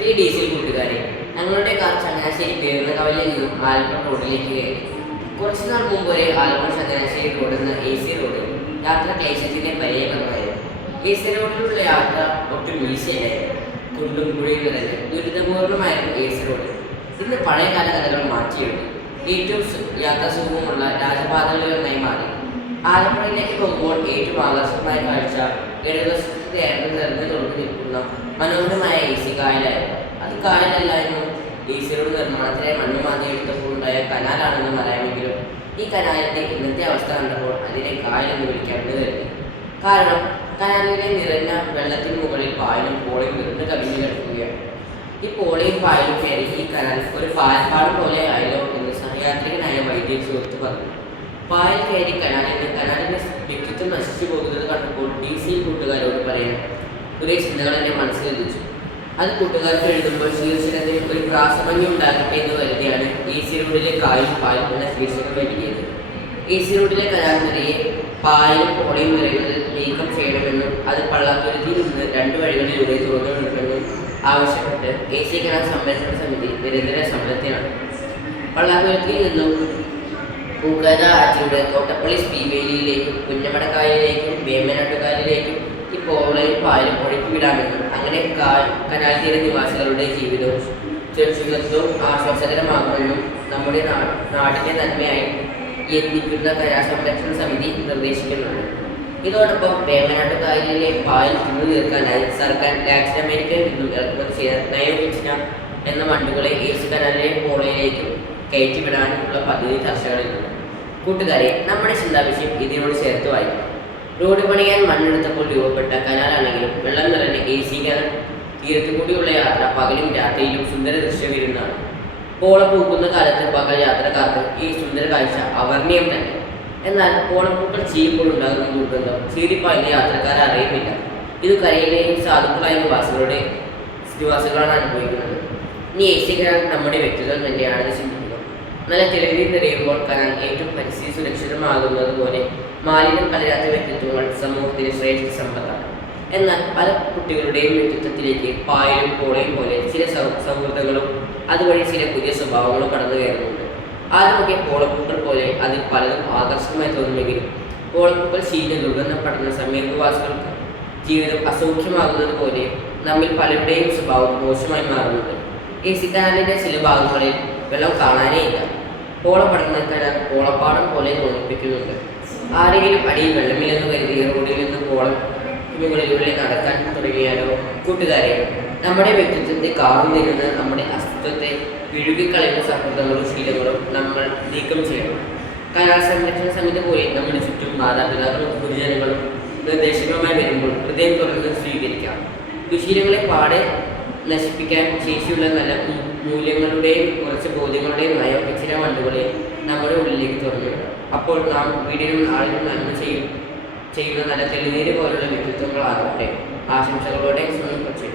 പ്രിയ diesel കൂട്ടുകാരെ, ഞങ്ങളുടെ car Changanassery പേരുന്നകവലിൽ നിന്നും ആലപ്പുഴ റോഡിലേക്ക് കയറി. കുറച്ചുനാൾ മുമ്പ് വരെ ആലപ്പുഴ ചങ്ങനാശ്ശേരി റോഡിൽ നിന്ന് AC റോഡ് യാത്ര ക്ലേശത്തിന്റെ പര്യായമായിരുന്നു. AC റോഡിലുള്ള യാത്ര ഒട്ടും വീഴ്ചയില്ലായിരുന്നു. കുണ്ടും കുഴിയും നിറഞ്ഞ് ദുരിതപൂർണമായിരുന്നു AC റോഡ്. ഇന്ന് പഴയകാല കഥകൾ മാറ്റിയെടുത്തു. ഏറ്റവും യാത്രാസുഖമുള്ള രാജപാതകളിലൊന്നായി മാറി. ആലപ്പുഴയിലേക്ക് പോകുമ്പോൾ ഏറ്റവും ആകർഷകമായ കാഴ്ച ഇടതുവശത്തേക്ക് നിറഞ്ഞു തുറന്നു നിൽക്കുന്ന മനോഹരമായ AC കായലായിരുന്നു. അത് കായലല്ലായിരുന്നു, AC റോഡ് നിർമ്മാണത്തിലെ മണ്ണ് മാന്തിയെടുത്തപ്പോൾ ഉണ്ടായ കനാലാണെന്ന് പറയാമെങ്കിലും ഈ കനാലിന്റെ ഇന്നത്തെ അവസ്ഥ കണ്ടപ്പോൾ അതിനെ കായലെന്ന് വിളിക്കാമെന്ന് കരുതി. കാരണം കനാലിലെ നിറഞ്ഞ വെള്ളത്തിന് മുകളിൽ പായലും പോളയും വിരുന്ന് കവിഞ്ഞു കിടക്കുകയാണ്. ഈ പോളയും പായലും കയറി ഈ കനാൽ ഒരു പാലപ്പാട് പോലെ ആയല്ലോ എന്ന് സഹയാത്രികനായ വൈദ്യ സുഹൃത്ത് പറഞ്ഞു. പായൽ കയറി കനാലിന്റെ വ്യക്തിത്വം നശിച്ചു പോകുന്നത് കണ്ടപ്പോൾ DC കൂട്ടുകാരോട് പറയാൻ കുറേ ചിന്തകൾ എൻ്റെ മനസ്സിൽ എത്തിച്ചു. അത് കൂട്ടുകാർക്ക് എഴുതുമ്പോൾ ശീർഷകത്തിൽ ഒരു പ്രാസഭംഗി ഉണ്ടാകട്ടെ എന്ന് കരുതിയാണ് AC റോഡിലെ കായലും പായലും എന്ന ശീർഷകം എഴുതിയത്. AC റോഡിലെ കനാൽ നിറയെ പായലും പോളയും നിറയുന്നത് നീക്കം ചെയ്യണമെന്നും അത് പള്ളാത്തുരുത്തിയിൽ നിന്ന് 2 വഴികളിലൂടെ തുറന്നു വിടണമെന്നും ആവശ്യപ്പെട്ട് AC കനാൽ സംരക്ഷണ സമിതി നിരന്തര സമരത്തിലാണ്. പള്ളാത്തുരുത്തിയിൽ നിന്നും പൂക്കര ആറ്റിലൂടെ തോട്ടപ്പള്ളി സ്പീവേലിയിലേക്കും പുന്നമടക്കായലിലേക്കും വേമ്പനാട്ടുകായലിലേക്കും ഈ പോളയും പായലും ഒഴുക്കി വിടാമെന്നും അങ്ങനെ കനാൽ തീര നിവാസികളുടെ ജീവിതവും സുരക്ഷിതത്വവും ആശ്വാസകരമാകുമെന്നും നമ്മുടെ നാടിൻ്റെ നന്മയായി യത്നിക്കുന്ന കരാർ സംരക്ഷണ സമിതി നിർദ്ദേശിക്കുന്നുണ്ട്. ഇതോടൊപ്പം വേമ്പനാട്ടുകായലിലെ പായൽ തിന്നു തീർക്കാനായി സർക്കാർ ലാറ്റിൻ അമേരിക്കയിൽ നിന്നും ഇറക്കുമതി ചെയ്ത നയോവിച്ചിന എന്ന മണ്ണുകളെ AC കനാലിലെ പോളയിലേക്കും കയറ്റിവിടാനുള്ള പദ്ധതി ചർച്ചകളിലുണ്ട്. കൂട്ടുകാരെ, നമ്മുടെ ചിന്താവിഷയം ഇതിനോട് ചേർത്ത് വായിക്കണം. റോഡ് പണിയാൻ മണ്ണെടുത്തപ്പോൾ രൂപപ്പെട്ട കനാലാണെങ്കിലും വെള്ളം നിറഞ്ഞ AC കനാൽ തീരത്തു കൂടിയുള്ള യാത്ര പകലും രാത്രിയിലും സുന്ദര ദൃശ്യവിരുന്നാണ്. പോള പൂക്കുന്ന കാലത്ത് പകൽ യാത്രക്കാർക്ക് ഈ സുന്ദര കാഴ്ച അവർണ്ണീയം തന്നെ. എന്നാൽ പോളപ്പൂക്കൾ ചെയ്യുമ്പോൾ ഉണ്ടാകുന്ന ദുർഗന്ധം ചീറിപ്പായുന്ന യാത്രക്കാരെ അറിയുന്നില്ല. ഇത് കരയിലെയും സാധുക്കളായ നിവാസികളാണ് അനുഭവിക്കുന്നത്. ഇനി AC കനാൽ നമ്മുടെ വ്യക്തിത്വം തന്നെയാണെന്ന് ചിന്തിക്കുക. നല്ല തെളിവിൽ നിറയുമ്പോൾ കനാൽ ഏറ്റവും പരിസ്ഥിതി സുരക്ഷിതമാകുന്നത് പോലെ മാലിന്യം കലരാത്ത വ്യക്തിത്വങ്ങൾ സമൂഹത്തിന് ശ്രേഷ്ഠ സമ്പത്താണ്. എന്നാൽ പല കുട്ടികളുടെയും വ്യക്തിത്വത്തിലേക്ക് പായലും പോളയും പോലെ ചില സൗഹൃദങ്ങളും അതുവഴി ചില പുതിയ സ്വഭാവങ്ങളും കടന്നു കയറുന്നുണ്ട്. ആദ്യമൊക്കെ പോളപ്പൂക്കൾ പോലെ അതിൽ പലതും ആകർഷകമായി തോന്നുമെങ്കിലും പോളപ്പൂക്കൾ ചീഞ്ഞ് ദുർഗന്ധപ്പെടുന്ന സമീപവാസികൾക്ക് ജീവിതം അസൗഖ്യമാകുന്നത് പോലെ നമ്മിൽ പലരുടെയും സ്വഭാവം മോശമായി മാറുന്നുണ്ട്. AC കനാലിൻ്റെ ചില ഭാഗങ്ങളിൽ വെള്ളം കാണാനേ ഇല്ല. പോള പടർന്ന കനാൽ പോളപ്പാടം പോലെ തോന്നിപ്പിക്കുന്നുണ്ട്. ആരെങ്കിലും അടിയിൽ വെള്ളമില്ലെന്ന് കരുതി റോഡിൽ നിന്ന് പോളം മുകളിലൂടെ നടക്കാൻ തുടങ്ങിയാലോ? കൂട്ടുകാരെ, നമ്മുടെ വ്യക്തിത്വത്തെ കാവുന്നിരുന്ന് നമ്മുടെ അസ്തിത്വത്തെ വിഴുകിക്കളയുന്ന സൗഹൃദങ്ങളും ശീലങ്ങളും നമ്മൾ നീക്കം ചെയ്യണം. കനാൽ സംരക്ഷണ സമിതി പോലെ നമ്മുടെ ചുറ്റും മാതാപിതാക്കളും ഗുരുജനങ്ങളും നിർദ്ദേശങ്ങളുമായി വരുമ്പോൾ ഹൃദയം തുറന്ന് സ്വീകരിക്കാം. ദുശീലങ്ങളെ പാടെ നശിപ്പിക്കാൻ ശേഷിയുള്ള നല്ല മൂല്യങ്ങളുടെയും കുറച്ച് ബോധ്യങ്ങളുടെയും നയമൊക്കെ ചില വണ്ടുകളെ നമ്മുടെ ഉള്ളിലേക്ക് തുറന്നു. അപ്പോൾ നാം വീടിനും നാളിനും നന്മ ചെയ്യുന്ന നല്ല തെളിനീര് പോലുള്ള വ്യക്തിത്വങ്ങളാകട്ടെ. ആശംസകളോടെ സുനിൽ കൊച്ചി.